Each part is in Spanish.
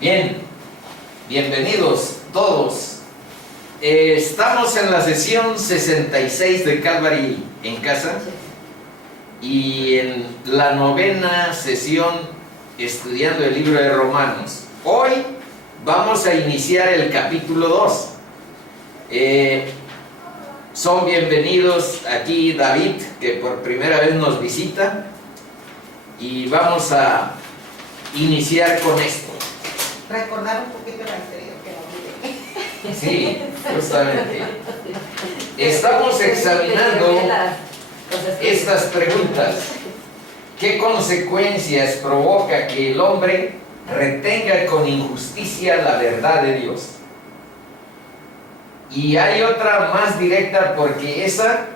Bien, bienvenidos todos. Estamos en la sesión 66 de Calvary en casa y en la 9ª sesión estudiando el libro de Romanos. Hoy vamos a iniciar el capítulo 2. Son bienvenidos aquí David, que por primera vez nos visita, y vamos a iniciar con esto. Recordar un poquito la historia que no olvidé. Sí, justamente. Estamos examinando estas preguntas. ¿Qué consecuencias provoca que el hombre retenga con injusticia la verdad de Dios? Y hay otra más directa, porque esa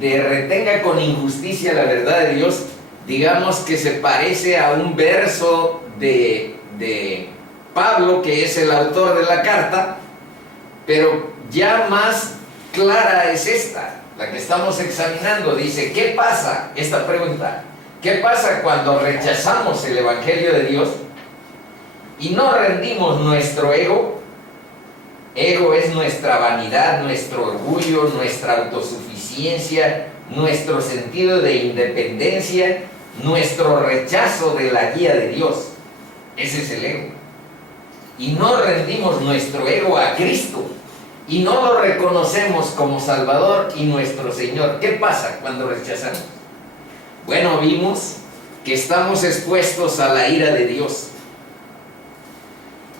de retenga con injusticia la verdad de Dios, digamos que se parece a un verso de Pablo, que es el autor de la carta, pero ya más clara es esta, la que estamos examinando. Dice, ¿qué pasa? Esta pregunta, ¿qué pasa cuando rechazamos el Evangelio de Dios y no rendimos nuestro ego? Ego es nuestra vanidad, nuestro orgullo, nuestra autosuficiencia, nuestro sentido de independencia, nuestro rechazo de la guía de Dios. Ese es el ego. Y no rendimos nuestro ego a Cristo y no lo reconocemos como Salvador y nuestro Señor. ¿Qué pasa cuando rechazamos? Bueno, vimos que estamos expuestos a la ira de Dios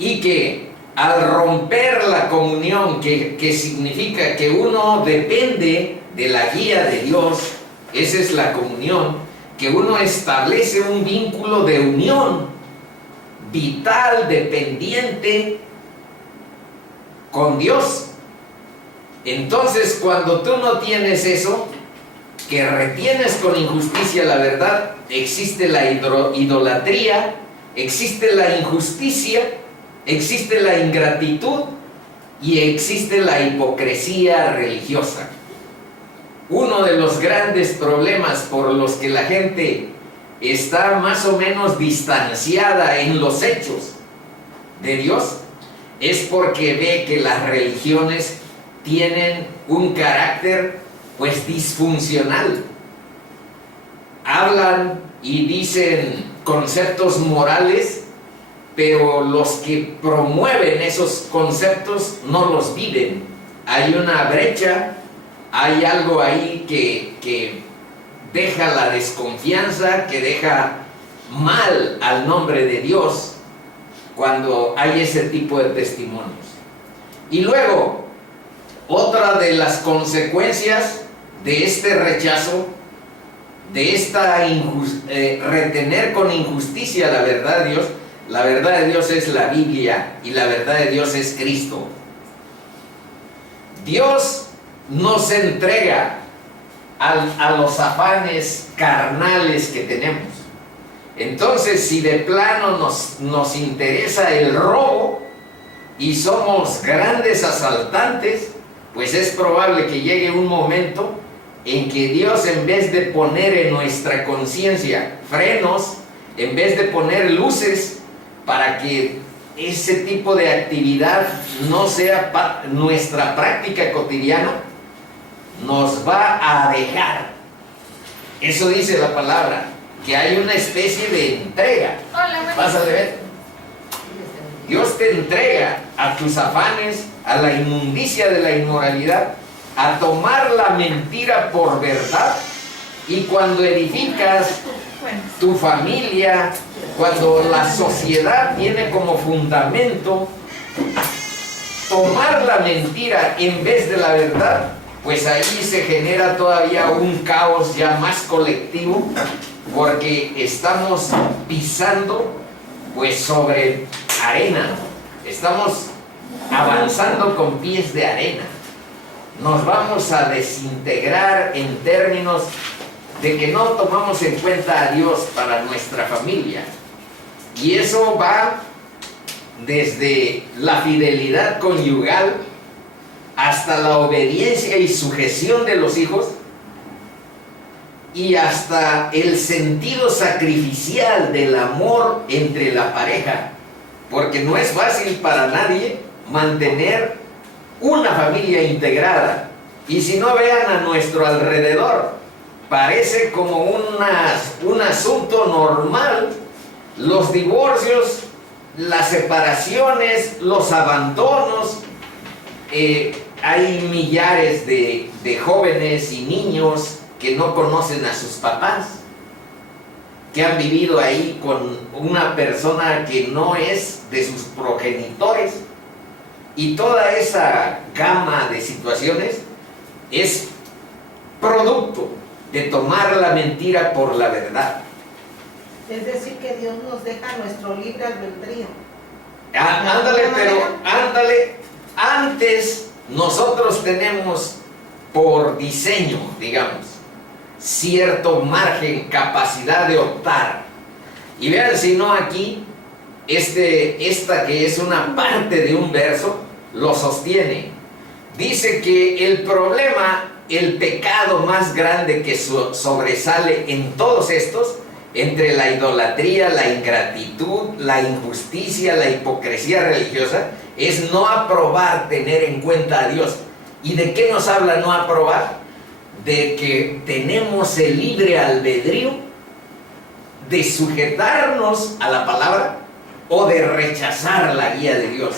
y que al romper la comunión, que significa que uno depende de la guía de Dios, esa es la comunión, que uno establece un vínculo de unión vital, dependiente con Dios. Entonces, cuando tú no tienes eso, que retienes con injusticia la verdad, existe la idolatría, existe la injusticia, existe la ingratitud y existe la hipocresía religiosa. Uno de los grandes problemas por los que la gente está más o menos distanciada en los hechos de Dios es porque ve que las religiones tienen un carácter pues disfuncional. Hablan y dicen conceptos morales, pero los que promueven esos conceptos no los viven. Hay una brecha, hay algo ahí que deja la desconfianza, que deja mal al nombre de Dios cuando hay ese tipo de testimonios. Y luego, otra de las consecuencias de este rechazo, de esta retener con injusticia la verdad de Dios, la verdad de Dios es la Biblia y la verdad de Dios es Cristo. Dios nos entrega a los afanes carnales que tenemos. Entonces, si de plano nos interesa el robo y somos grandes asaltantes, pues es probable que llegue un momento en que Dios, en vez de poner en nuestra conciencia frenos, en vez de poner luces para que ese tipo de actividad no sea nuestra práctica cotidiana, nos va a dejar. Eso dice la palabra, que hay una especie de entrega. Vas a ver, Dios te entrega a tus afanes, a la inmundicia de la inmoralidad, a tomar la mentira por verdad. Y cuando edificas tu familia, cuando la sociedad tiene como fundamento tomar la mentira en vez de la verdad, pues ahí se genera todavía un caos ya más colectivo, porque estamos pisando pues sobre arena, estamos avanzando con pies de arena. Nos vamos a desintegrar en términos de que no tomamos en cuenta a Dios para nuestra familia. Y eso va desde la fidelidad conyugal hasta la obediencia y sujeción de los hijos, y hasta el sentido sacrificial del amor entre la pareja, porque no es fácil para nadie mantener una familia integrada. Y si no, vean a nuestro alrededor, parece como un asunto normal, los divorcios, las separaciones, los abandonos. Hay millares de jóvenes y niños que no conocen a sus papás, que han vivido ahí con una persona que no es de sus progenitores, y toda esa gama de situaciones es producto de tomar la mentira por la verdad. Es decir, que Dios nos deja nuestro libre albedrío. Ándale, pero ándale, antes nosotros tenemos por diseño, digamos, cierto margen, capacidad de optar. Y vean si no aquí, esta que es una parte de un verso, lo sostiene. Dice que el problema, el pecado más grande que sobresale en todos estos, entre la idolatría, la ingratitud, la injusticia, la hipocresía religiosa, es no aprobar, tener en cuenta a Dios. ¿Y de qué nos habla no aprobar? De que tenemos el libre albedrío de sujetarnos a la palabra o de rechazar la guía de Dios,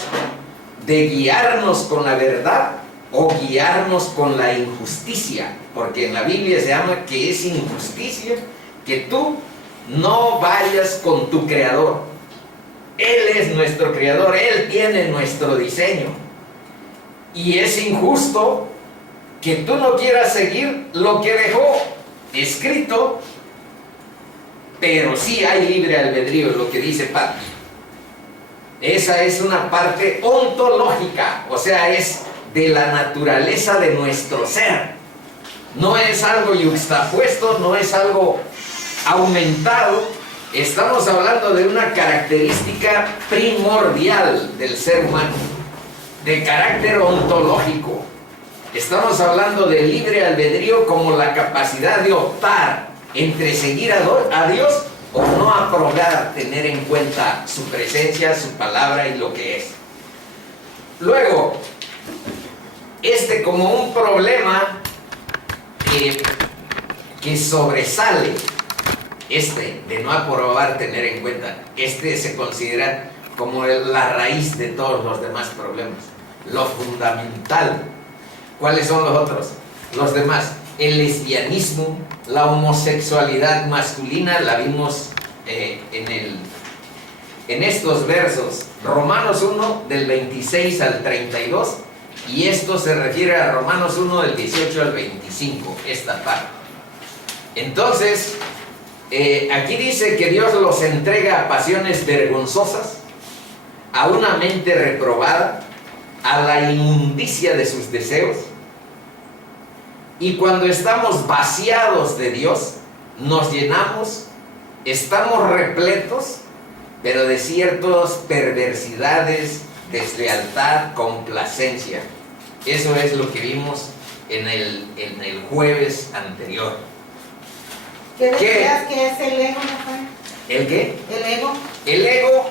de guiarnos con la verdad o guiarnos con la injusticia, porque en la Biblia se llama que es injusticia que tú no vayas con tu Creador. Él es nuestro Creador, Él tiene nuestro diseño, y es injusto que tú no quieras seguir lo que dejó escrito, pero sí hay libre albedrío, lo que dice Pati. Esa es una parte ontológica, o sea, es de la naturaleza de nuestro ser. No es algo yuxtapuesto, no es algo aumentado. Estamos hablando de una característica primordial del ser humano, de carácter ontológico. Estamos hablando de libre albedrío como la capacidad de optar entre seguir a Dios o no aprobar, tener en cuenta su presencia, su palabra y lo que es. Luego, como un problema que sobresale, de no aprobar, tener en cuenta, se considera como la raíz de todos los demás problemas, lo fundamental. ¿Cuáles son los otros? Los demás, el lesbianismo, la homosexualidad masculina, la vimos en estos versos, Romanos 1 del 26 al 32, y esto se refiere a Romanos 1 del 18 al 25, esta parte. Entonces, aquí dice que Dios los entrega a pasiones vergonzosas, a una mente reprobada, a la inmundicia de sus deseos, y cuando estamos vaciados de Dios, nos llenamos, estamos repletos, pero de ciertas perversidades, deslealtad, complacencia. Eso es lo que vimos en el jueves anterior. ¿Qué decías que es el ego, Rafael? ¿El qué? El ego. El ego,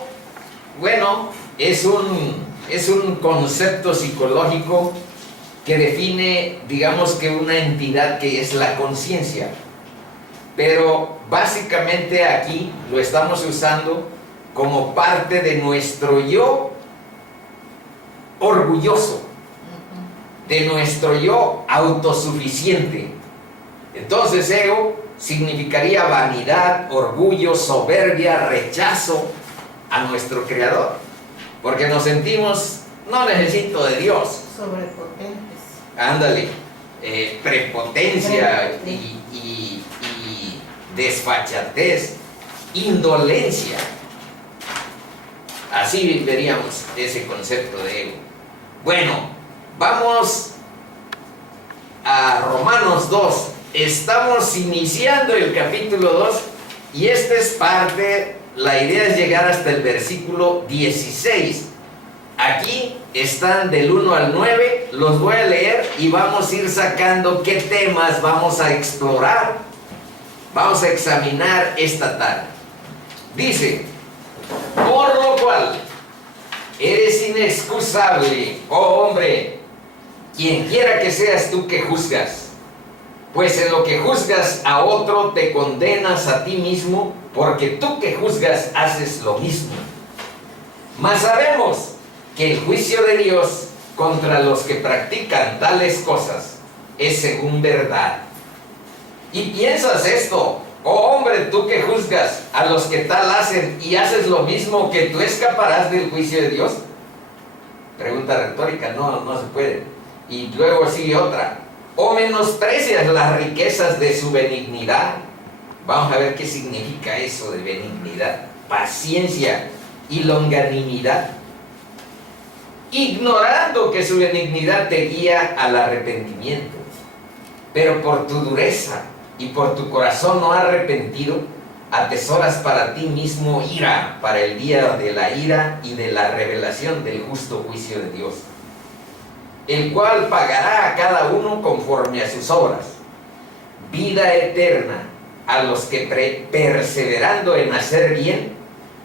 bueno, es un concepto psicológico que define, digamos, que una entidad que es la conciencia. Pero básicamente aquí lo estamos usando como parte de nuestro yo orgulloso, de nuestro yo autosuficiente. Entonces, ego significaría vanidad, orgullo, soberbia, rechazo a nuestro Creador, porque nos sentimos, no necesito de Dios. Sobrepotentes. Ándale, prepotencia y desfachatez, indolencia. Así veríamos ese concepto de ego. Bueno, vamos a Romanos 2. Estamos iniciando el capítulo 2 y esta es parte, la idea es llegar hasta el versículo 16. Aquí están del 1 al 9, los voy a leer y vamos a ir sacando qué temas vamos a explorar, vamos a examinar esta tarde. Dice: por lo cual, Eres inexcusable, oh hombre, quien quiera que seas tú que juzgas, pues en lo que juzgas a otro te condenas a ti mismo, porque tú que juzgas haces lo mismo. Mas sabemos que el juicio de Dios contra los que practican tales cosas es según verdad. Y piensas esto, oh hombre, tú que juzgas a los que tal hacen y haces lo mismo, que tú escaparás del juicio de Dios. Pregunta retórica, no se puede. Y luego sigue otra, o menosprecias las riquezas de su benignidad. Vamos a ver qué significa eso de benignidad, paciencia y longanimidad, ignorando que su benignidad te guía al arrepentimiento. Pero por tu dureza y por tu corazón no arrepentido, atesoras para ti mismo ira para el día de la ira y de la revelación del justo juicio de Dios, el cual pagará a cada uno conforme a sus obras. Vida eterna a los que perseverando en hacer bien,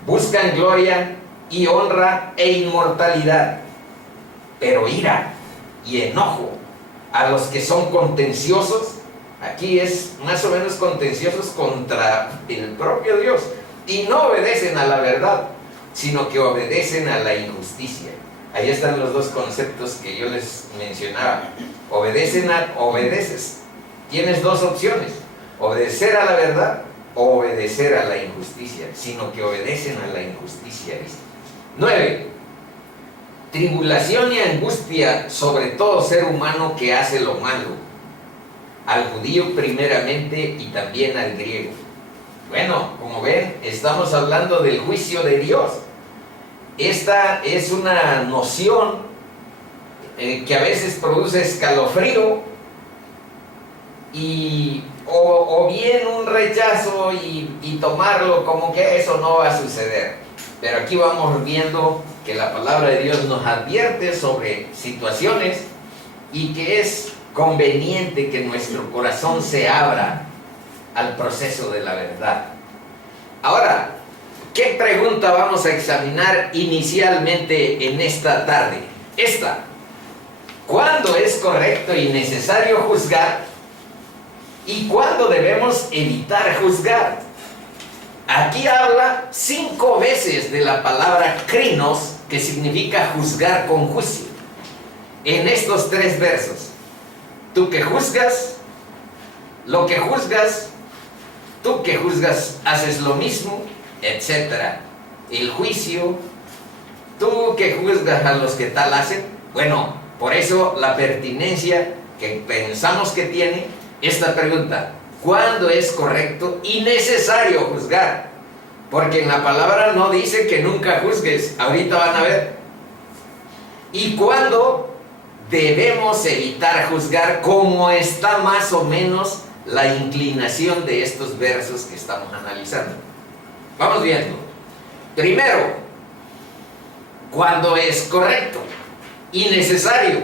buscan gloria y honra e inmortalidad. Pero ira y enojo a los que son contenciosos, aquí es más o menos contenciosos contra el propio Dios, y no obedecen a la verdad, sino que obedecen a la injusticia. Ahí están los dos conceptos que yo les mencionaba. Obedeces. Tienes dos opciones: obedecer a la verdad o obedecer a la injusticia, sino que obedecen a la injusticia. 9. Tribulación y angustia sobre todo ser humano que hace lo malo, al judío primeramente y también al griego. Bueno, como ven, estamos hablando del juicio de Dios. Esta es una noción que a veces produce escalofrío o bien un rechazo y tomarlo como que eso no va a suceder. Pero aquí vamos viendo que la palabra de Dios nos advierte sobre situaciones y que es conveniente que nuestro corazón se abra al proceso de la verdad. Ahora, ¿qué pregunta vamos a examinar inicialmente en esta tarde? ¿Cuándo es correcto y necesario juzgar? ¿Y cuándo debemos evitar juzgar? Aquí habla 5 veces de la palabra krinos, que significa juzgar con juicio. En estos 3 versos. Tú que juzgas, lo que juzgas, tú que juzgas haces lo mismo, etc. El juicio, tú que juzgas a los que tal hacen. Bueno, por eso la pertinencia que pensamos que tiene esta pregunta: ¿cuándo es correcto y necesario juzgar? Porque en la palabra no dice que nunca juzgues, ahorita van a ver. ¿Y cuándo debemos evitar juzgar? Como está más o menos la inclinación de estos versos que estamos analizando. Vamos viendo. Primero, cuando es correcto y necesario.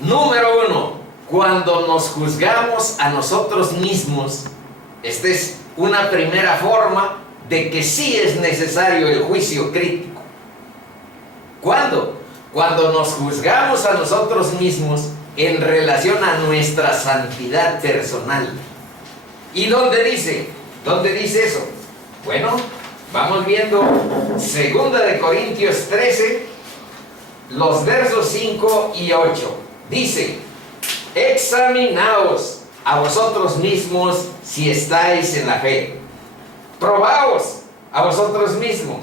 Número 1, cuando nos juzgamos a nosotros mismos. Esta es una primera forma de que sí es necesario el juicio crítico. ¿Cuándo? Cuando nos juzgamos a nosotros mismos en relación a nuestra santidad personal. ¿Y dónde dice? ¿Dónde dice eso? Bueno, vamos viendo 2 de Corintios 13, los versos 5 y 8. Dice: examinaos a vosotros mismos si estáis en la fe. Probaos a vosotros mismos.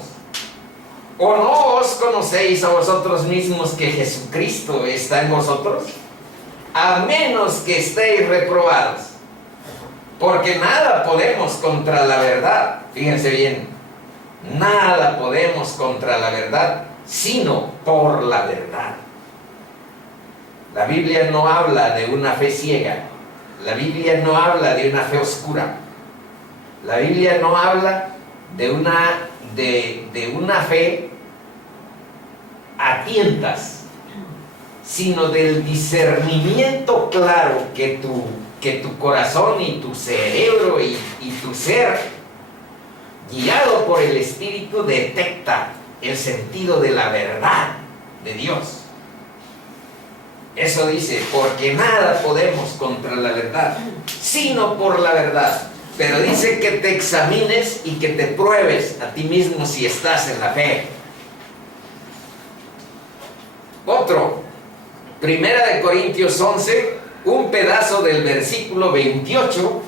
¿O no os conocéis a vosotros mismos que Jesucristo está en vosotros? A menos que estéis reprobados. Porque nada podemos contra la verdad. Fíjense bien. Nada podemos contra la verdad, sino por la verdad. La Biblia no habla de una fe ciega. La Biblia no habla de una fe oscura. La Biblia no habla de una fe a tientas, sino del discernimiento claro que tu corazón y tu cerebro y tu ser, guiado por el Espíritu, detecta el sentido de la verdad de Dios. Eso dice, porque nada podemos contra la verdad, sino por la verdad. Pero dice que te examines y que te pruebes a ti mismo si estás en la fe. Otro, Primera de Corintios 11, un pedazo del versículo 28,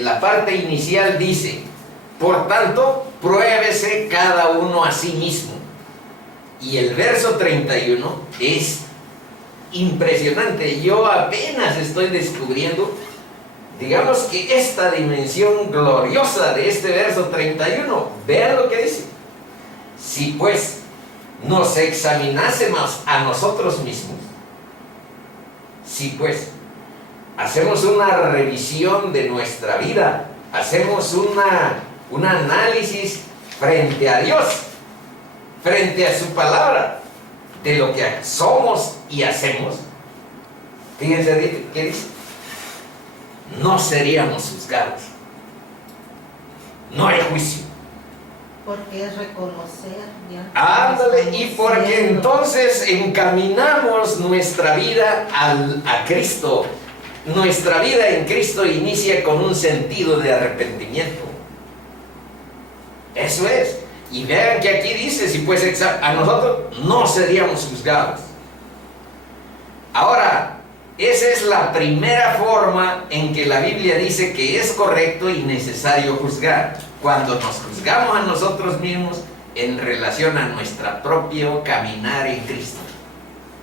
la parte inicial dice, por tanto, pruébese cada uno a sí mismo. Y el verso 31 es impresionante. Yo apenas estoy descubriendo, digamos que esta dimensión gloriosa de este verso 31. Vean lo que dice. Si pues nos examinásemos a nosotros mismos, si pues hacemos una revisión de nuestra vida, hacemos un análisis frente a Dios, frente a su palabra, de lo que somos y hacemos, fíjense qué dice, no seríamos juzgados, no hay juicio. Porque es reconocer ya. Ándale, y porque entonces encaminamos nuestra vida a Cristo. Nuestra vida en Cristo inicia con un sentido de arrepentimiento. Eso es. Y vean que aquí dice, si pues a nosotros no seríamos juzgados. Ahora, esa es la primera forma en que la Biblia dice que es correcto y necesario juzgar. Cuando nos juzgamos a nosotros mismos en relación a nuestro propio caminar en Cristo.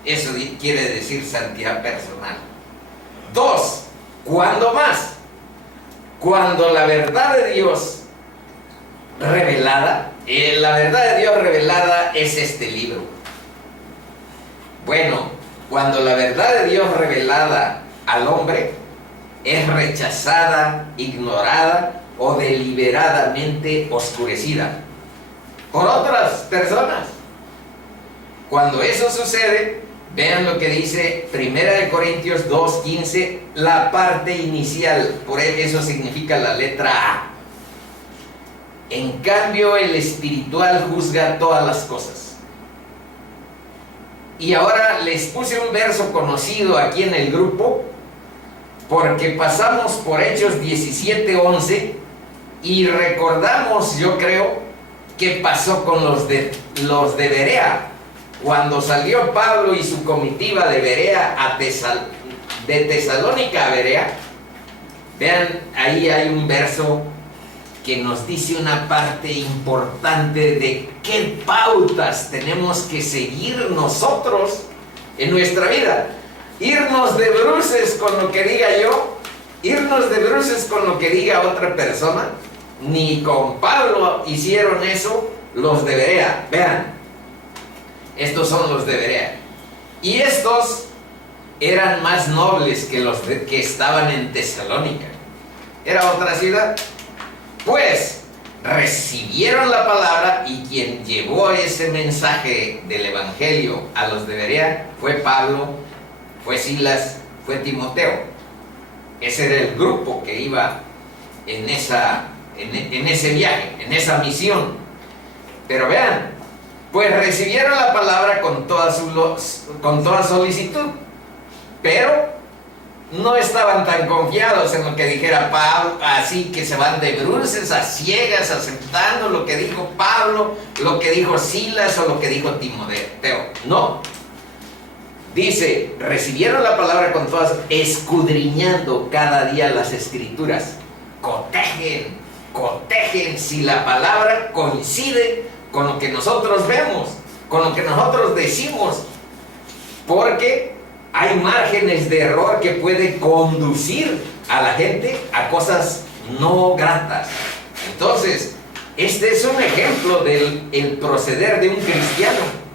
Eso quiere decir santidad personal. 2. ¿Cuándo más? Cuando la verdad de Dios revelada, la verdad de Dios revelada es este libro. Bueno, cuando la verdad de Dios revelada al hombre es rechazada, ignorada o deliberadamente oscurecida por otras personas. Cuando eso sucede, vean lo que dice 1 Corintios 2:15, la parte inicial, por eso significa la letra A. En cambio, el espiritual juzga todas las cosas. Y ahora les puse un verso conocido aquí en el grupo, porque pasamos por Hechos 17:11 y recordamos, yo creo, qué pasó con los de Berea. Cuando salió Pablo y su comitiva de Berea de Tesalónica a Berea, vean, ahí hay un verso que nos dice una parte importante de qué pautas tenemos que seguir nosotros en nuestra vida. Irnos de bruces con lo que diga yo, irnos de bruces con lo que diga otra persona. Ni con Pablo hicieron eso los de Berea. Vean, estos son los de Berea. Y estos eran más nobles que los que estaban en Tesalónica. Era otra ciudad. Pues recibieron la palabra, y quien llevó ese mensaje del evangelio a los de Berea fue Pablo, fue Silas, fue Timoteo. Ese era el grupo que iba en ese viaje, en esa misión. Pero vean, pues recibieron la palabra con toda solicitud, pero no estaban tan confiados en lo que dijera Pablo, así que se van de bruces a ciegas aceptando lo que dijo Pablo, lo que dijo Silas o lo que dijo Timoteo. No. Dice, recibieron la palabra con todas, escudriñando cada día las escrituras. Cotegen si la palabra coincide con lo que nosotros vemos, con lo que nosotros decimos, porque hay márgenes de error que pueden conducir a la gente a cosas no gratas. Entonces, este es un ejemplo del proceder de un cristiano.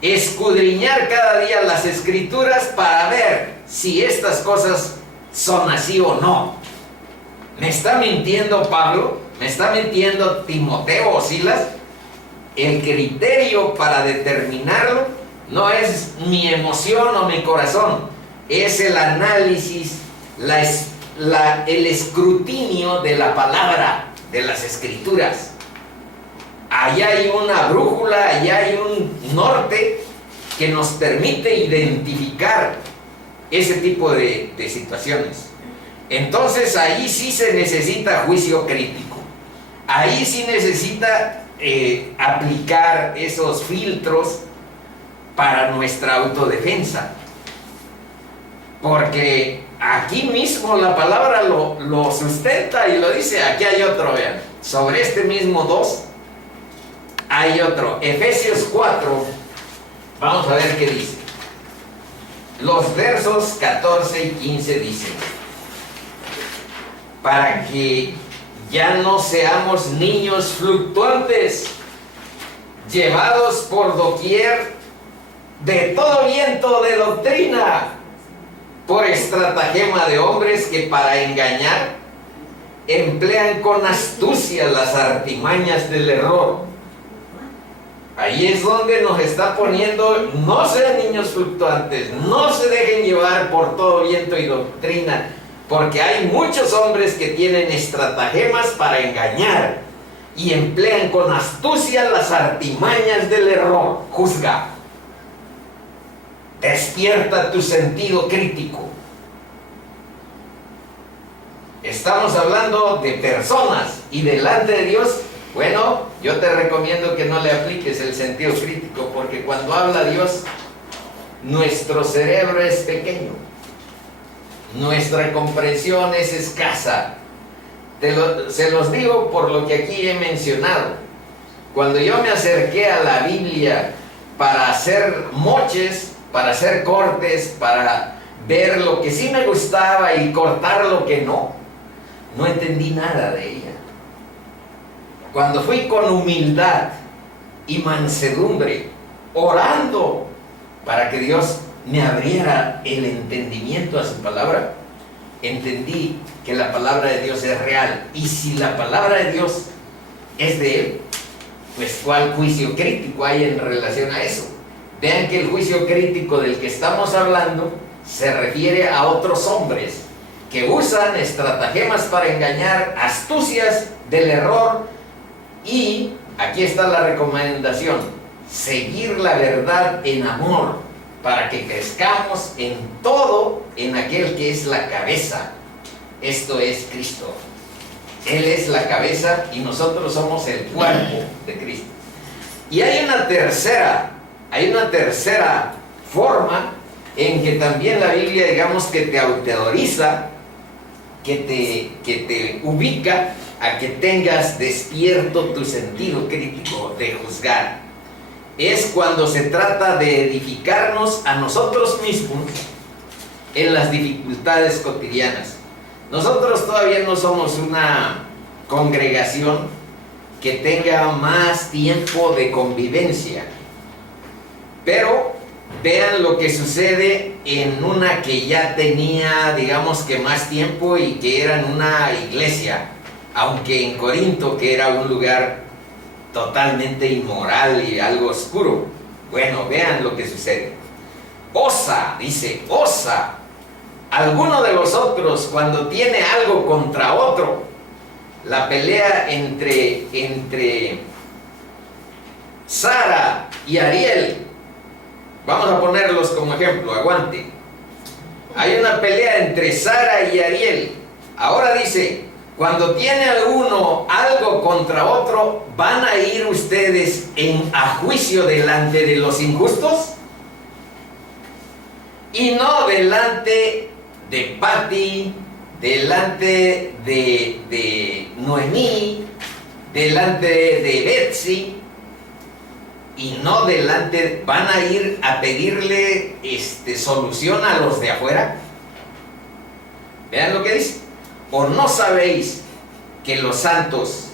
Escudriñar cada día las escrituras para ver si estas cosas son así o no. ¿Me está mintiendo Pablo? ¿Me está mintiendo Timoteo o Silas? El criterio para determinarlo no es mi emoción o mi corazón, es el análisis, el escrutinio de la palabra, de las escrituras. allá hay una brújula, allá hay un norte que nos permite identificar ese tipo de situaciones. Entonces ahí sí se necesita juicio crítico. Ahí sí necesita aplicar esos filtros para nuestra autodefensa. Porque aquí mismo la palabra lo sustenta y lo dice. Aquí hay otro, vean. Sobre este mismo 2 hay otro. Efesios 4. Vamos a ver qué dice. Los versos 14 y 15 dicen: para que ya no seamos niños fluctuantes, llevados por doquier de todo viento de doctrina, por estratagema de hombres que para engañar emplean con astucia las artimañas del error. Ahí es donde nos está poniendo: no sean niños fluctuantes, no se dejen llevar por todo viento y doctrina, porque hay muchos hombres que tienen estratagemas para engañar y emplean con astucia las artimañas del error. Juzga. Despierta tu sentido crítico. Estamos hablando de personas y delante de Dios. Bueno, yo te recomiendo que no le apliques el sentido crítico, porque cuando habla Dios, nuestro cerebro es pequeño, nuestra comprensión es escasa. Se los digo por lo que aquí he mencionado. Cuando yo me acerqué a la Biblia para hacer moches, para hacer cortes, para ver lo que sí me gustaba y cortar lo que no entendí nada de ella. Cuando fui con humildad y mansedumbre, orando para que Dios me abriera el entendimiento a su palabra, entendí que la palabra de Dios es real. Y si la palabra de Dios es de Él, pues ¿cuál juicio crítico hay en relación a eso? Vean que el juicio crítico del que estamos hablando se refiere a otros hombres que usan estratagemas para engañar, astucias del error. Y aquí está la recomendación: seguir la verdad en amor, para que crezcamos en todo en aquel que es la cabeza. Esto es Cristo. Él es la cabeza y nosotros somos el cuerpo de Cristo. Y hay una tercera forma en que también la Biblia, digamos, que te autoriza, que te ubica a que tengas despierto tu sentido crítico de juzgar. Es cuando se trata de edificarnos a nosotros mismos en las dificultades cotidianas. Nosotros todavía no somos una congregación que tenga más tiempo de convivencia, pero vean lo que sucede en una que ya tenía, digamos que más tiempo y que era una iglesia, aunque en Corinto, que era un lugar totalmente inmoral y algo oscuro. Bueno, vean lo que sucede. Osa, dice, osa alguno de vosotros, cuando tiene algo contra otro, la pelea entre Sara y Ariel, vamos a ponerlos como ejemplo, aguante. Hay una pelea entre Sara y Ariel. Ahora dice: cuando tiene alguno algo contra otro, ¿van a ir ustedes a juicio delante de los injustos? Y no delante de Pati, delante de Noemí, delante de Betsy, y no delante. ¿Van a ir a pedirle solución a los de afuera? Vean lo que dice. ¿O no sabéis que los santos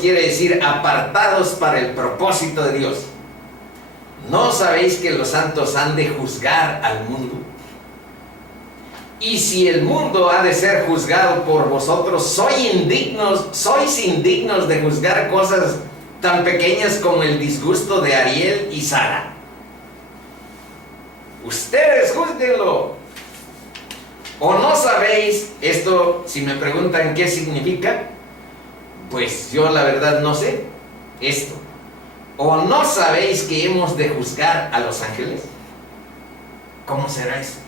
quiere decir apartados para el propósito de Dios? ¿No sabéis que los santos han de juzgar al mundo? Y si el mundo ha de ser juzgado por vosotros, sois indignos de juzgar cosas tan pequeñas como el disgusto de Ariel y Sara. Ustedes júzguenlo. ¿O no sabéis? Esto, si me preguntan qué significa, pues yo la verdad no sé. esto. ¿O no sabéis que hemos de juzgar a los ángeles? ¿Cómo será eso?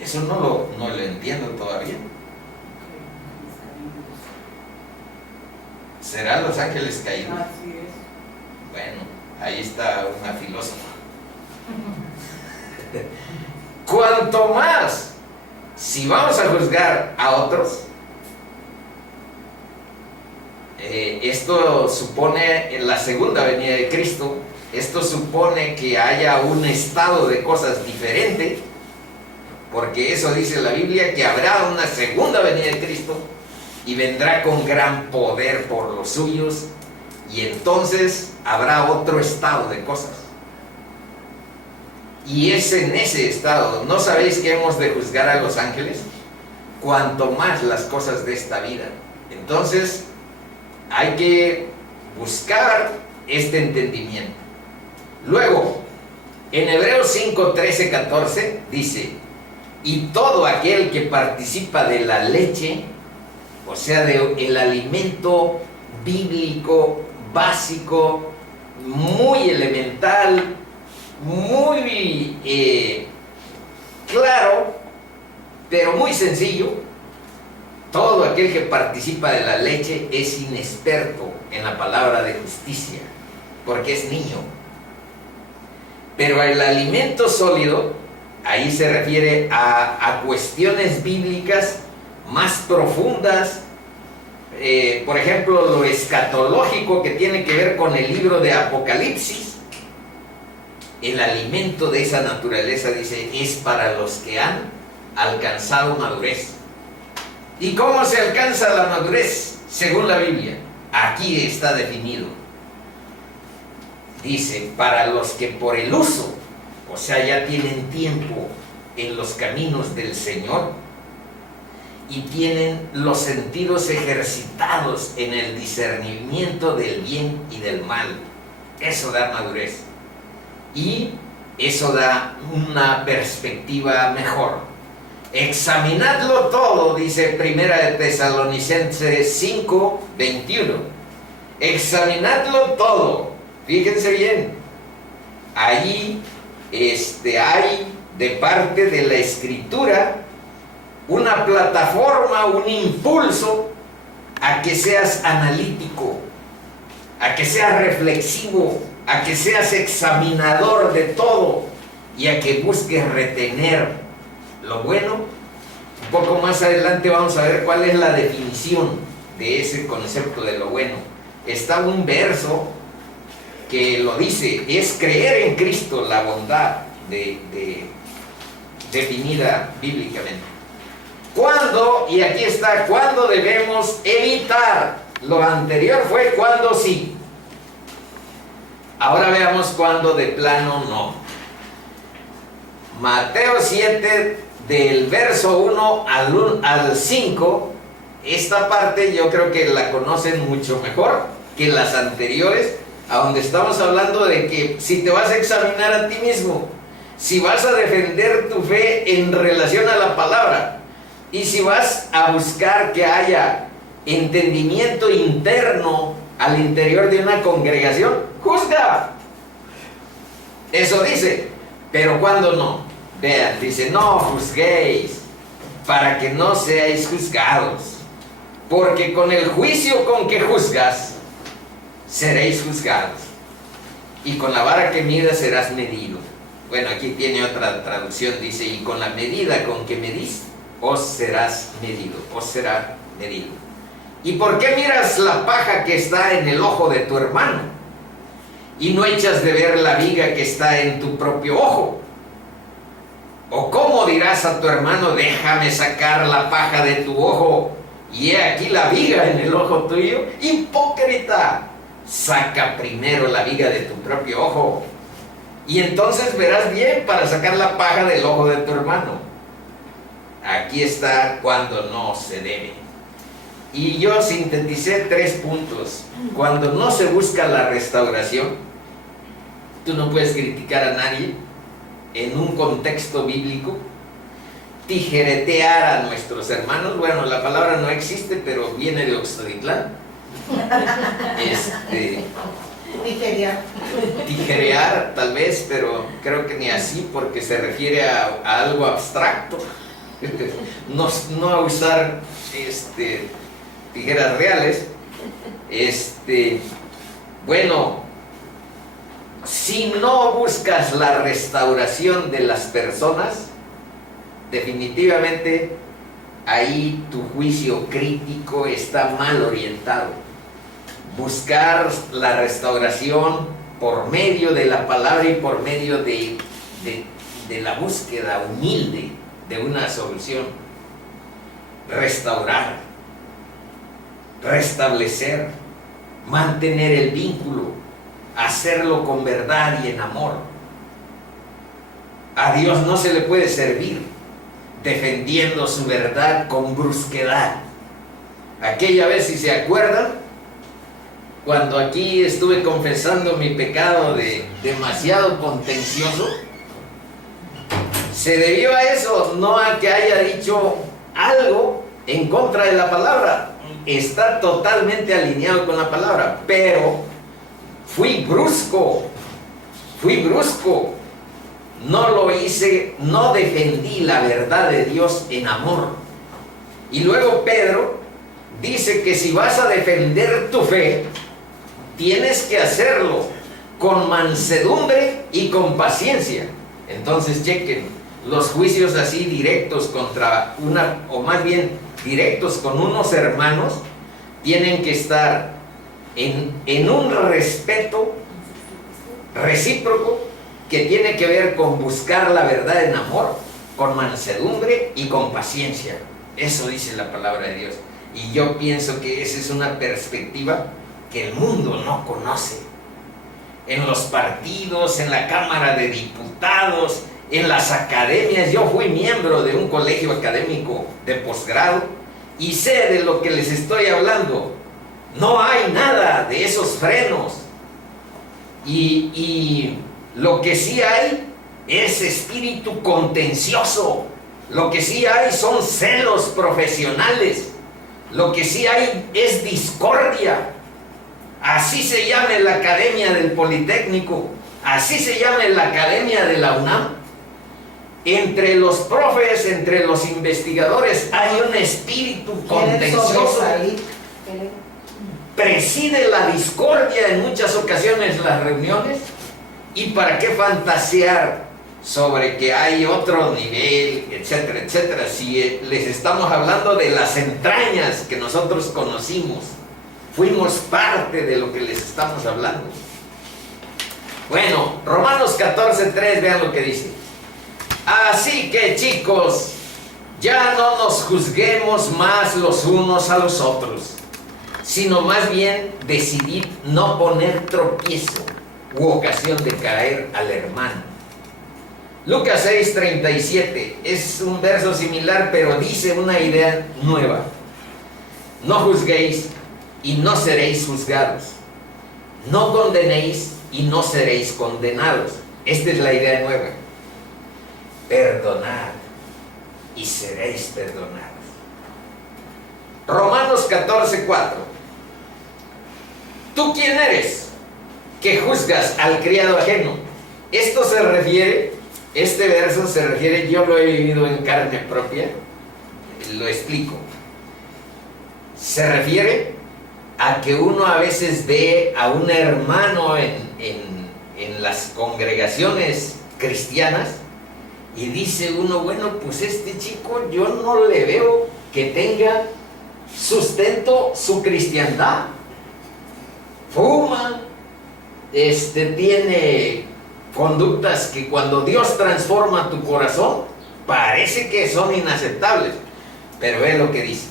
Eso no lo entiendo todavía. ¿Serán los ángeles caídos? Así es. Bueno, ahí está una filósofa. Cuanto más, si vamos a juzgar a otros, esto supone en la segunda venida de Cristo, esto supone que haya un estado de cosas diferente, porque eso dice la Biblia, que habrá una segunda venida de Cristo y vendrá con gran poder por los suyos, y entonces habrá otro estado de cosas. Y es en ese estado, ¿no sabéis que hemos de juzgar a los ángeles? Cuanto más las cosas de esta vida. Entonces, hay que buscar este entendimiento. Luego, en Hebreos 5, 13, 14, dice: y todo aquel que participa de la leche, o sea, del alimento bíblico, básico, muy elemental, muy claro, pero muy sencillo. Todo aquel que participa de la leche es inexperto en la palabra de justicia, porque es niño. Pero el alimento sólido, ahí se refiere a cuestiones bíblicas más profundas, por ejemplo, lo escatológico que tiene que ver con el libro de Apocalipsis. El alimento de esa naturaleza, dice, es para los que han alcanzado madurez. ¿Y cómo se alcanza la madurez? Según la Biblia, aquí está definido. Dice, para los que por el uso, o sea, ya tienen tiempo en los caminos del Señor y tienen los sentidos ejercitados en el discernimiento del bien y del mal. Eso da madurez. Y eso da una perspectiva mejor. Examinadlo todo, dice Primera de Tesalonicenses 5, 21. Examinadlo todo. Fíjense bien. Allí hay de parte de la Escritura una plataforma, un impulso a que seas analítico, a que seas reflexivo, a que seas examinador de todo y a que busques retener lo bueno. Un poco más adelante vamos a ver cuál es la definición de ese concepto de lo bueno. Está un verso que lo dice, es creer en Cristo, la bondad definida bíblicamente. ¿Cuándo? Y aquí está, ¿cuándo debemos evitar? Lo anterior fue cuando sí. Ahora veamos cuándo de plano no. Mateo 7, del verso 1 al 5, esta parte yo creo que la conocen mucho mejor que las anteriores, a donde estamos hablando de que si te vas a examinar a ti mismo, si vas a defender tu fe en relación a la palabra, y si vas a buscar que haya entendimiento interno al interior de una congregación, juzga. Eso dice, pero cuando no, vean, dice, no juzguéis para que no seáis juzgados, porque con el juicio con que juzgas, seréis juzgados, y con la vara que midas serás medido. Bueno, aquí tiene otra traducción, dice, y con la medida con que medís, os serás medido, os será medido. ¿Y por qué miras la paja que está en el ojo de tu hermano y no echas de ver la viga que está en tu propio ojo? ¿O cómo dirás a tu hermano, déjame sacar la paja de tu ojo y he aquí la viga en el ojo tuyo? Hipócrita, saca primero la viga de tu propio ojo y entonces verás bien para sacar la paja del ojo de tu hermano. Aquí está cuando no se debe. Y yo sinteticé 3 puntos. Cuando no se busca la restauración, tú no puedes criticar a nadie en un contexto bíblico, tijeretear a nuestros hermanos. Bueno, la palabra no existe, pero viene de Oxtoditlán. Tijerear tal vez, pero creo que ni así, porque se refiere a algo abstracto. No a usar tijeras reales. Bueno, si no buscas la restauración de las personas, definitivamente ahí tu juicio crítico está mal orientado. Buscar la restauración por medio de la palabra y por medio de la búsqueda humilde de una solución. Restaurar, restablecer, mantener el vínculo, hacerlo con verdad y en amor. A Dios no se le puede servir defendiendo su verdad con brusquedad. Aquella vez, si se acuerdan, cuando aquí estuve confesando mi pecado de demasiado contencioso, se debió a eso, no a que haya dicho algo en contra de la palabra. Está totalmente alineado con la palabra, pero fui brusco, no lo hice, no defendí la verdad de Dios en amor. Y luego Pedro dice que si vas a defender tu fe, tienes que hacerlo con mansedumbre y con paciencia. Entonces chequen, los juicios así directos contra una, o más bien directos con unos hermanos, tienen que estar en un respeto recíproco que tiene que ver con buscar la verdad en amor, con mansedumbre y con paciencia. Eso dice la palabra de Dios. Y yo pienso que esa es una perspectiva que el mundo no conoce. En los partidos, en la Cámara de Diputados, en las academias. Yo fui miembro de un colegio académico de posgrado y sé de lo que les estoy hablando. No hay nada de esos frenos. Y lo que sí hay es espíritu contencioso. Lo que sí hay son celos profesionales. Lo que sí hay es discordia. Así se llama la Academia del Politécnico, así se llama la Academia de la UNAM. Entre los profes, entre los investigadores, hay un espíritu contencioso. Preside la discordia en muchas ocasiones las reuniones. ¿Y para qué fantasear sobre que hay otro nivel, etcétera, etcétera? Si les estamos hablando de las entrañas que nosotros conocimos, fuimos parte de lo que les estamos hablando. Bueno, Romanos 14:3, vean lo que dice. Así que, chicos, ya no nos juzguemos más los unos a los otros, sino más bien decidid no poner tropiezo u ocasión de caer al hermano. Lucas 6:37 es un verso similar, pero dice una idea nueva. No juzguéis y no seréis juzgados. No condenéis y no seréis condenados. Esta es la idea nueva. Perdonad y seréis perdonados. Romanos 14:4. ¿Tú quién eres que juzgas al criado ajeno? Esto se refiere, este verso se refiere, yo lo he vivido en carne propia, lo explico. Se refiere a que uno a veces ve a un hermano en las congregaciones cristianas y dice uno, bueno, pues este chico yo no le veo que tenga sustento su cristiandad. Fuma, tiene conductas que cuando Dios transforma tu corazón parece que son inaceptables, pero ve lo que dice.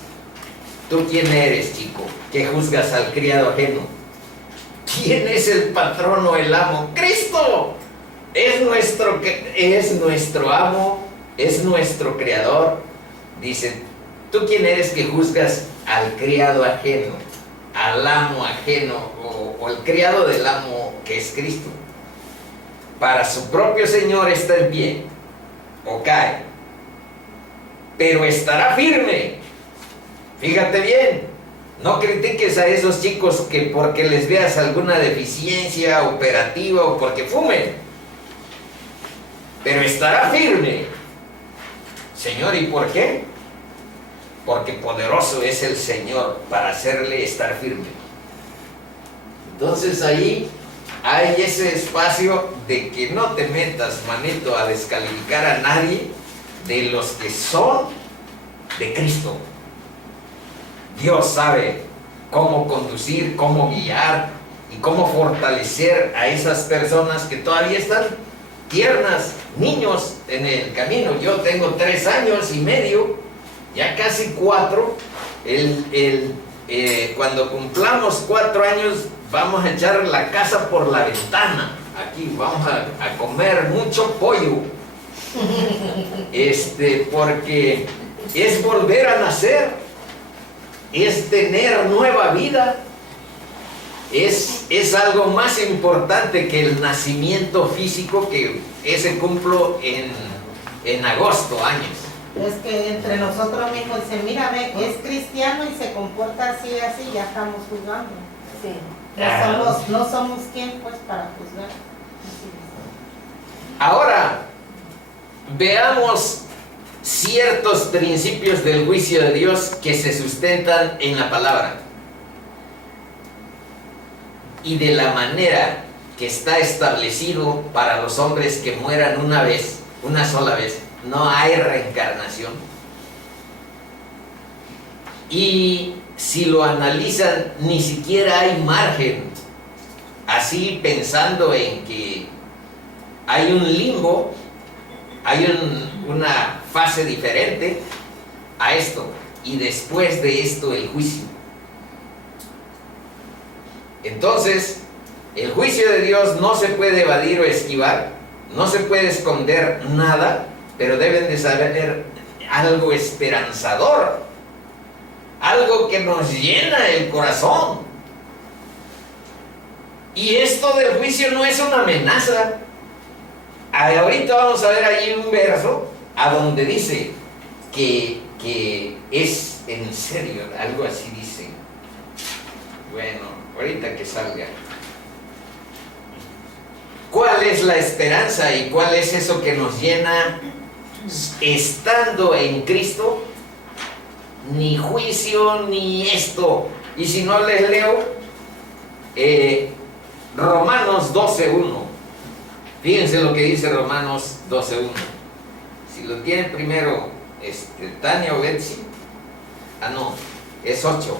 ¿Tú quién eres, chico, que juzgas al criado ajeno? ¿Quién es el patrón o el amo? ¡Cristo! Es nuestro amo, es nuestro creador. Dice, ¿tú quién eres que juzgas al criado ajeno, al amo ajeno o el criado del amo que es Cristo? Para su propio Señor está en pie o cae, pero estará firme. Fíjate bien, No critiques a esos chicos que porque les veas alguna deficiencia operativa o porque fumen. Pero estará firme. Señor, ¿y por qué? Porque poderoso es el Señor para hacerle estar firme. Entonces ahí hay ese espacio de que no te metas, manito, a descalificar a nadie de los que son de Cristo. Dios sabe cómo conducir, cómo guiar y cómo fortalecer a esas personas que todavía están tiernas, niños en el camino. Yo tengo 3 años y medio, ya casi 4. Cuando cumplamos 4 años vamos a echar la casa por la ventana. Aquí vamos a comer mucho pollo. Porque es volver a nacer. Es tener nueva vida, es algo más importante que el nacimiento físico, que ese cumplo en agosto años. Es que entre nosotros mismos dicen, mira, ve, es cristiano y se comporta así, ya estamos juzgando. Sí. No somos quien pues para juzgar. Así es. Ahora, veamos ciertos principios del juicio de Dios que se sustentan en la palabra y de la manera que está establecido para los hombres que mueran una sola vez. No hay reencarnación. Y si lo analizan, ni siquiera hay margen, así pensando en que hay un limbo, hay una fase diferente a esto, y después de esto el juicio. Entonces, el juicio de Dios no se puede evadir o esquivar, no se puede esconder nada, pero deben de saber algo esperanzador, algo que nos llena el corazón. Y esto del juicio no es una amenaza. Ahorita vamos a ver allí un verso a donde dice que es en serio, algo así dice. Bueno, ahorita que salga. ¿Cuál es la esperanza y cuál es eso que nos llena estando en Cristo? Ni juicio ni esto. Y si no les leo, Romanos 12:1. Fíjense lo que dice Romanos 12:1. Si lo tiene primero Tania o Betsy. No, es 8:1.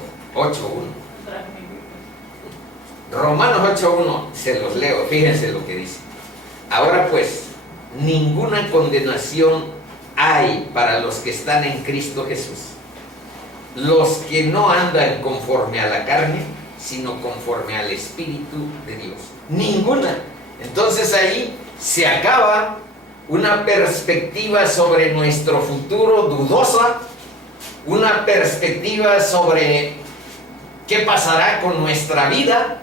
Romanos 8:1, se los leo, fíjense lo que dice. Ahora pues, ninguna condenación hay para los que están en Cristo Jesús, los que no andan conforme a la carne, sino conforme al Espíritu de Dios. Ninguna. Entonces ahí se acaba una perspectiva sobre nuestro futuro dudosa, una perspectiva sobre qué pasará con nuestra vida,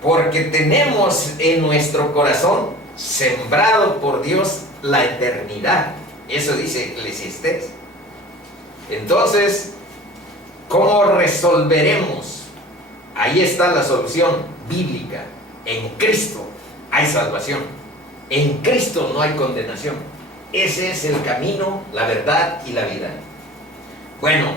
porque tenemos en nuestro corazón, sembrado por Dios, la eternidad. Eso dice Eclesiastés. Entonces, ¿cómo resolveremos? Ahí está la solución bíblica. En Cristo hay salvación. En Cristo no hay condenación. Ese es el camino, la verdad y la vida. Bueno,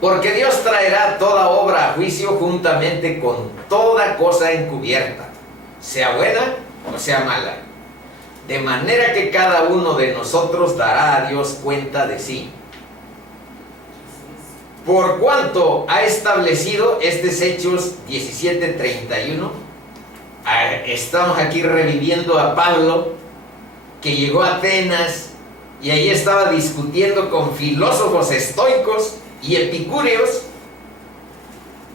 porque Dios traerá toda obra a juicio juntamente con toda cosa encubierta, sea buena o sea mala, de manera que cada uno de nosotros dará a Dios cuenta de sí. Por cuanto ha establecido Hechos 17:31, estamos aquí reviviendo a Pablo, que llegó a Atenas y ahí estaba discutiendo con filósofos estoicos y epicúreos.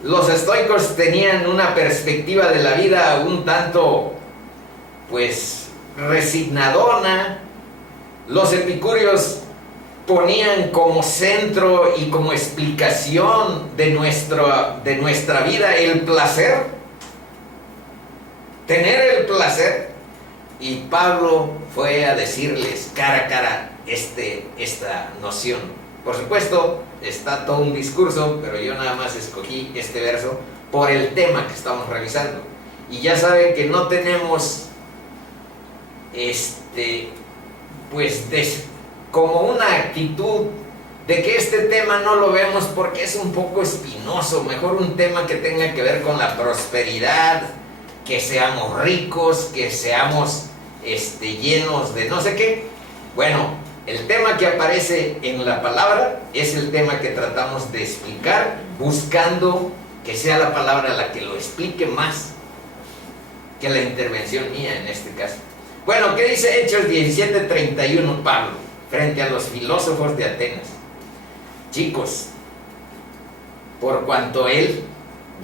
Los estoicos tenían una perspectiva de la vida un tanto, resignadona. Los epicúreos ponían como centro y como explicación de nuestra vida el placer, tener el placer. Y Pablo fue a decirles cara a cara esta noción. Por supuesto, está todo un discurso, pero yo nada más escogí este verso por el tema que estamos revisando. Y ya saben que no tenemos pues como una actitud de que este tema no lo vemos porque es un poco espinoso. Mejor un tema que tenga que ver con la prosperidad, que seamos ricos, que seamos llenos de no sé qué. Bueno, el tema que aparece en la palabra es el tema que tratamos de explicar, buscando que sea la palabra la que lo explique más que la intervención mía en este caso. Bueno, ¿qué dice Hechos 17:31 Pablo frente a los filósofos de Atenas? Chicos, por cuanto Él,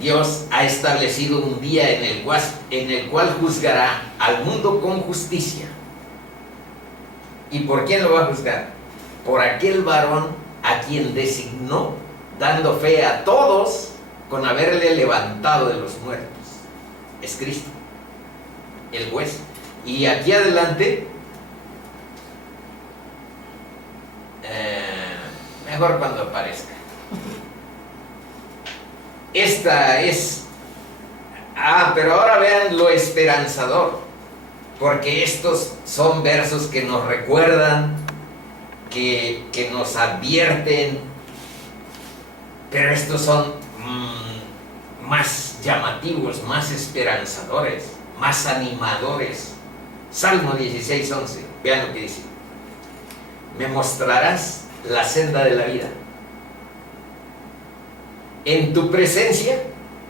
Dios, ha establecido un día en el cual juzgará al mundo con justicia. ¿Y por quién lo va a juzgar? Por aquel varón a quien designó, dando fe a todos con haberle levantado de los muertos. Es Cristo, el juez. Y aquí adelante, mejor cuando aparezca. Esta es... pero ahora vean lo esperanzador, porque estos son versos que nos recuerdan, que nos advierten, pero estos son más llamativos, más esperanzadores, más animadores. Salmo 16:11, vean lo que dice: me mostrarás la senda de la vida. En tu presencia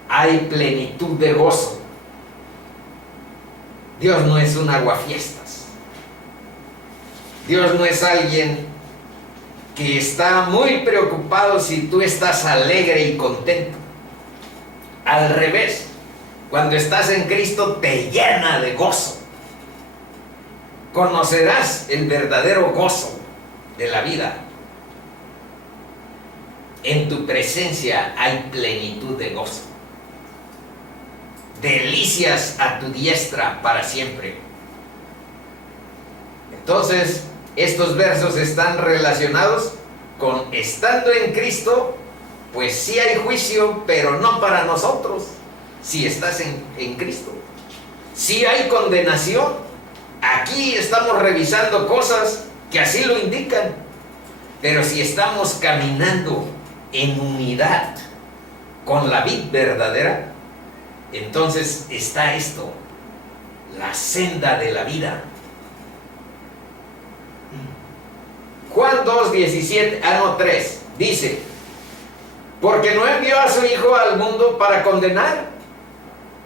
hay plenitud de gozo. Dios no es un aguafiestas. Dios no es alguien que está muy preocupado si tú estás alegre y contento. Al revés, cuando estás en Cristo te llena de gozo. Conocerás el verdadero gozo de la vida. En tu presencia hay plenitud de gozo. Delicias a tu diestra para siempre. Entonces, estos versos están relacionados con estando en Cristo, pues sí hay juicio, pero no para nosotros, si estás en Cristo. Sí hay condenación. Aquí estamos revisando cosas que así lo indican, pero si estamos caminando en unidad con la vid verdadera, entonces está esto, la senda de la vida. Juan 2:17, 3, dice: porque no envió a su Hijo al mundo para condenar.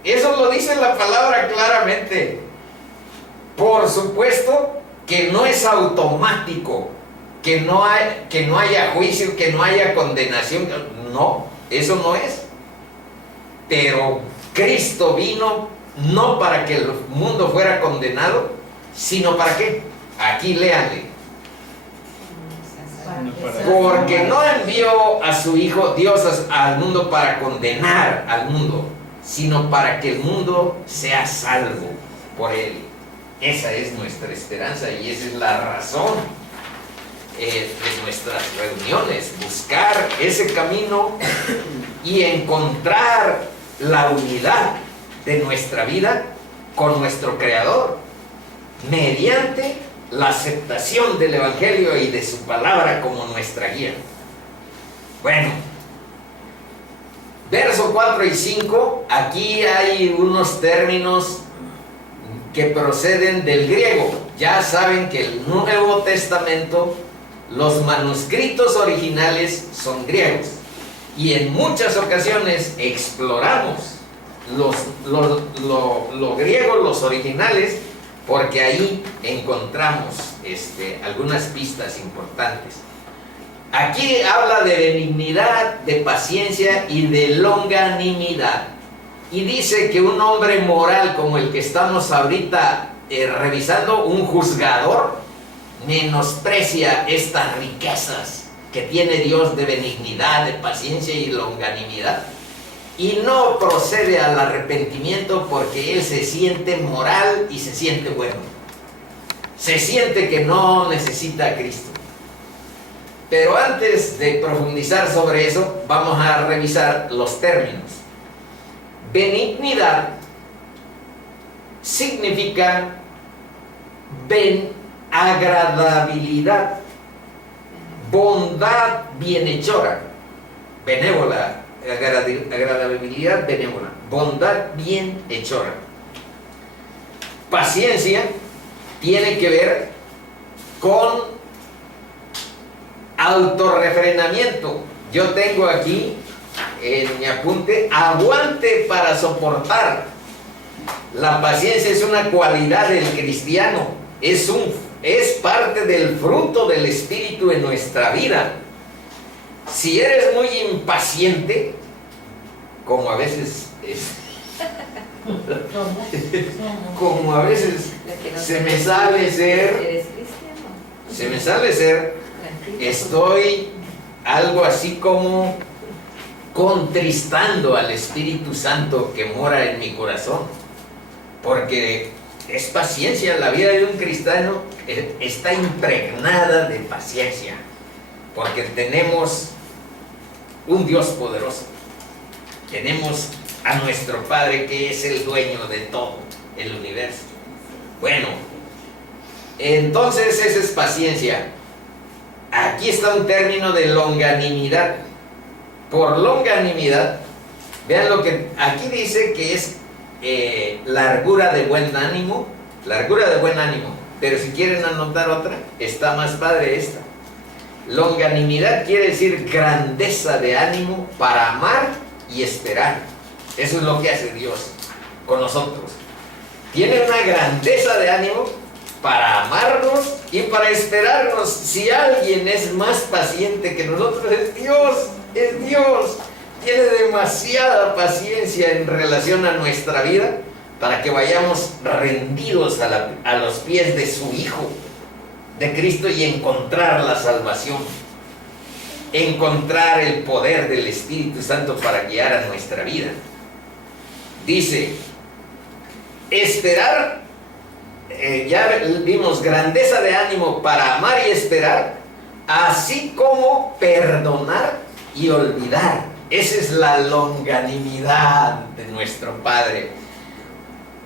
Eso lo dice la palabra claramente. Por supuesto que no es automático, que no haya juicio, que no haya condenación. No, eso no es. Pero Cristo vino no para que el mundo fuera condenado, sino para qué. Aquí léanle. Porque no envió a su Hijo Dios al mundo para condenar al mundo, sino para que el mundo sea salvo por él. Esa es nuestra esperanza y esa es la razón de nuestras reuniones, buscar ese camino y encontrar la unidad de nuestra vida con nuestro Creador mediante la aceptación del Evangelio y de su palabra como nuestra guía. Bueno, verso 4 y 5, aquí hay unos términos que proceden del griego. Ya saben que el Nuevo Testamento, los manuscritos originales son griegos, y en muchas ocasiones exploramos lo griego, los originales, porque ahí encontramos algunas pistas importantes. Aquí habla de benignidad, de paciencia y de longanimidad. Y dice que un hombre moral como el que estamos ahorita revisando, un juzgador, menosprecia estas riquezas que tiene Dios de benignidad, de paciencia y longanimidad, y no procede al arrepentimiento porque él se siente moral y se siente bueno. Se siente que no necesita a Cristo. Pero antes de profundizar sobre eso, vamos a revisar los términos. Benignidad significa agradabilidad, bondad bienhechora, benévola, agradabilidad benévola, bondad bienhechora. Paciencia tiene que ver con autorrefrenamiento. Yo tengo aquí en mi apunte, aguante para soportar. La paciencia es una cualidad del cristiano, es parte del fruto del Espíritu en nuestra vida. Si eres muy impaciente, como a veces se me sale ser, estoy algo así como contristando al Espíritu Santo que mora en mi corazón, porque es paciencia. La vida de un cristiano está impregnada de paciencia, porque tenemos un Dios poderoso, tenemos a nuestro Padre que es el dueño de todo el universo. Bueno, entonces esa es paciencia. Aquí está un término de longanimidad. Por longanimidad, vean lo que aquí dice, que es largura de buen ánimo, pero si quieren anotar otra, está más padre esta. Longanimidad quiere decir grandeza de ánimo para amar y esperar. Eso es lo que hace Dios con nosotros. Tiene una grandeza de ánimo para amarnos y para esperarnos. Si alguien es más paciente que nosotros, es Dios. Tiene demasiada paciencia en relación a nuestra vida para que vayamos rendidos a los pies de su Hijo, de Cristo, y encontrar la salvación, encontrar el poder del Espíritu Santo para guiar a nuestra vida. Dice, esperar, ya vimos, grandeza de ánimo para amar y esperar, así como perdonar y olvidar. Esa es la longanimidad de nuestro Padre.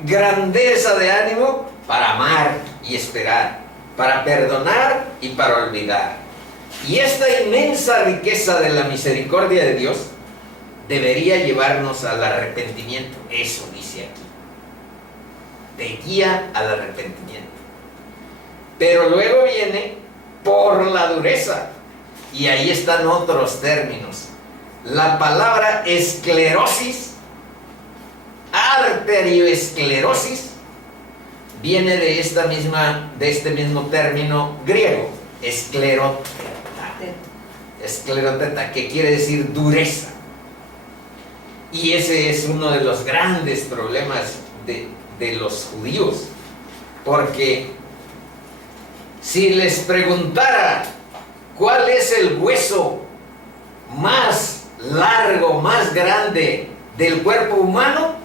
Grandeza de ánimo para amar y esperar, para perdonar y para olvidar. Y esta inmensa riqueza de la misericordia de Dios debería llevarnos al arrepentimiento. Eso dice aquí. Te guía al arrepentimiento. Pero luego viene por la dureza. Y ahí están otros términos. La palabra esclerosis, arterioesclerosis, viene de este mismo término griego, escleroteta, que quiere decir dureza. Y ese es uno de los grandes problemas de los judíos, porque si les preguntara cuál es el hueso más largo, más grande del cuerpo humano,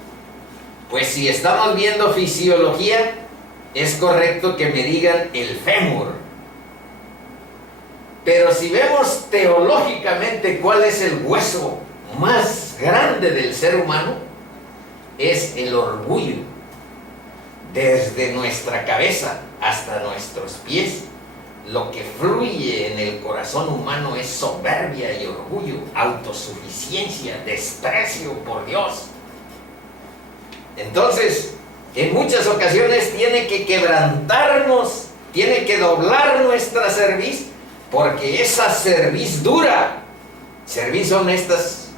pues si estamos viendo fisiología, es correcto que me digan el fémur. Pero si vemos teológicamente cuál es el hueso más grande del ser humano, es el orgullo. Desde nuestra cabeza hasta nuestros pies, lo que fluye en el corazón humano es soberbia y orgullo, autosuficiencia, desprecio por Dios. Entonces, en muchas ocasiones tiene que quebrantarnos, tiene que doblar nuestra cerviz, porque esa cerviz dura, cerviz honestas,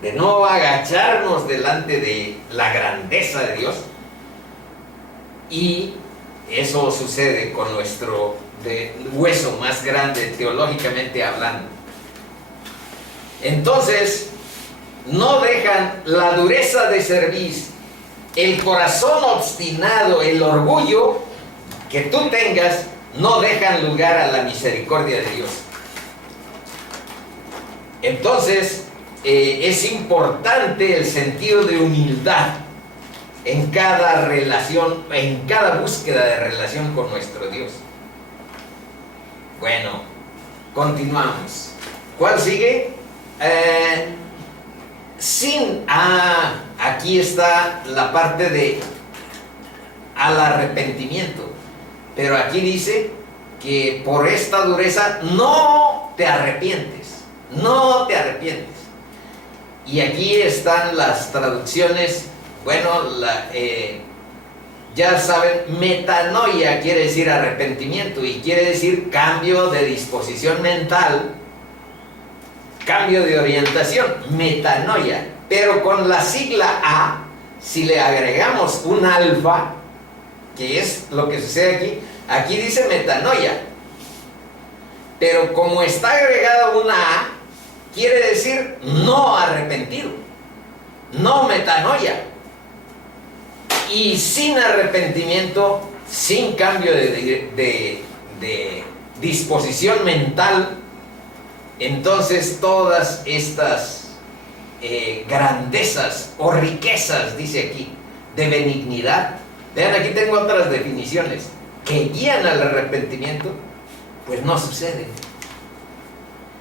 de no agacharnos delante de la grandeza de Dios. Y eso sucede con nuestro hueso más grande, teológicamente hablando. Entonces, no dejan la dureza de cerviz, el corazón obstinado, el orgullo que tú tengas, no dejan lugar a la misericordia de Dios. Entonces, es importante el sentido de humildad en cada relación, en cada búsqueda de relación con nuestro Dios. Bueno, Continuamos. ¿Cuál sigue? Aquí está la parte de al arrepentimiento. Pero aquí dice que por esta dureza no te arrepientes. No te arrepientes. Y aquí están las traducciones. Bueno, ya saben, metanoia quiere decir arrepentimiento y quiere decir cambio de disposición mental, cambio de orientación, metanoia. Pero con la sigla A, si le agregamos un alfa, que es lo que sucede aquí dice metanoia. Pero como está agregado una A, quiere decir no arrepentido, no metanoia. Y sin arrepentimiento, sin cambio de disposición mental, entonces todas estas grandezas o riquezas, dice aquí, de benignidad. Vean, aquí tengo otras definiciones que guían al arrepentimiento, pues no suceden.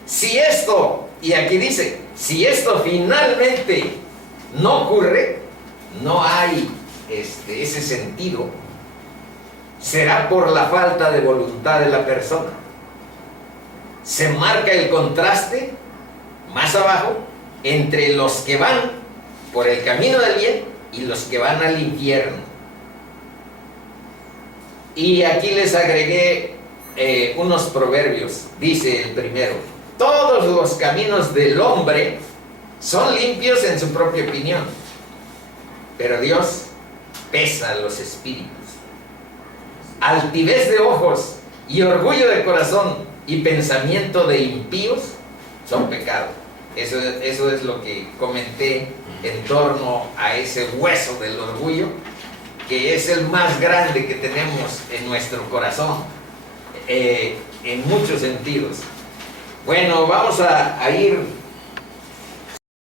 Si esto, y aquí dice, si esto finalmente no ocurre, no hay ese sentido, será por la falta de voluntad de la persona. Se marca el contraste más abajo entre los que van por el camino del bien y los que van al infierno. Y aquí les agregué unos proverbios. Dice el primero: todos los caminos del hombre son limpios en su propia opinión, pero Dios pesa los espíritus. Altivez de ojos y orgullo de corazón y pensamiento de impíos son pecados. Eso es lo que comenté en torno a ese hueso del orgullo, que es el más grande que tenemos en nuestro corazón, en muchos sentidos. Bueno, vamos a ir